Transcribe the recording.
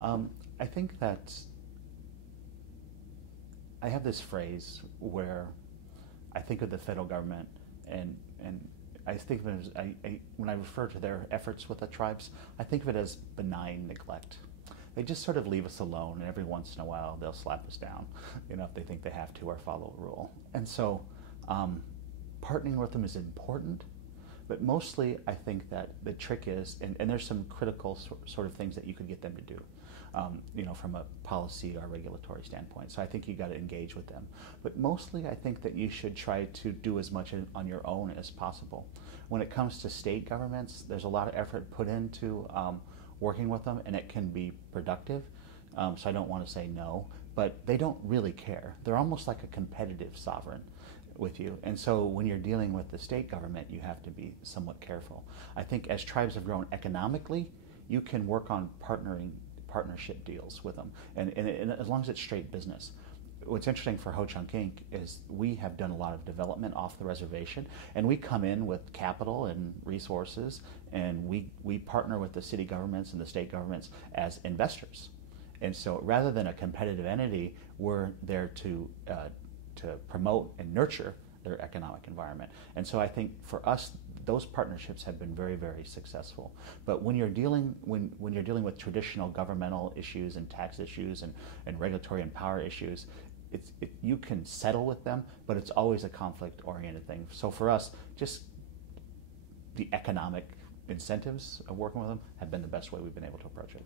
I think that I have this phrase where I think of the federal government and I think of it as when I refer to their efforts with the tribes, I think of it as benign neglect. They just sort of leave us alone, and every once in a while they'll slap us down, if they think they have to or follow a rule. And so, partnering with them is important, but mostly I think that the trick is, and there's some critical sort of things that you could get them to do, from a policy or regulatory standpoint. So I think you got to engage with them. But mostly I think that you should try to do as much on your own as possible. When it comes to state governments, there's a lot of effort put into working with them, and it can be productive. So I don't want to say no, but they don't really care. They're almost like a competitive sovereign with you. And so when you're dealing with the state government, you have to be somewhat careful. I think as tribes have grown economically, you can work on partnership deals with them, and as long as it's straight business. What's interesting for Ho Chunk Inc. is we have done a lot of development off the reservation, and we come in with capital and resources, and we partner with the city governments and the state governments as investors. And so rather than a competitive entity, we're there to promote and nurture their economic environment. And so I think for us, those partnerships have been very, very successful. But when you're dealing with traditional governmental issues and tax issues and regulatory and power issues, you can settle with them, but it's always a conflict-oriented thing. So for us, just the economic incentives of working with them have been the best way we've been able to approach it.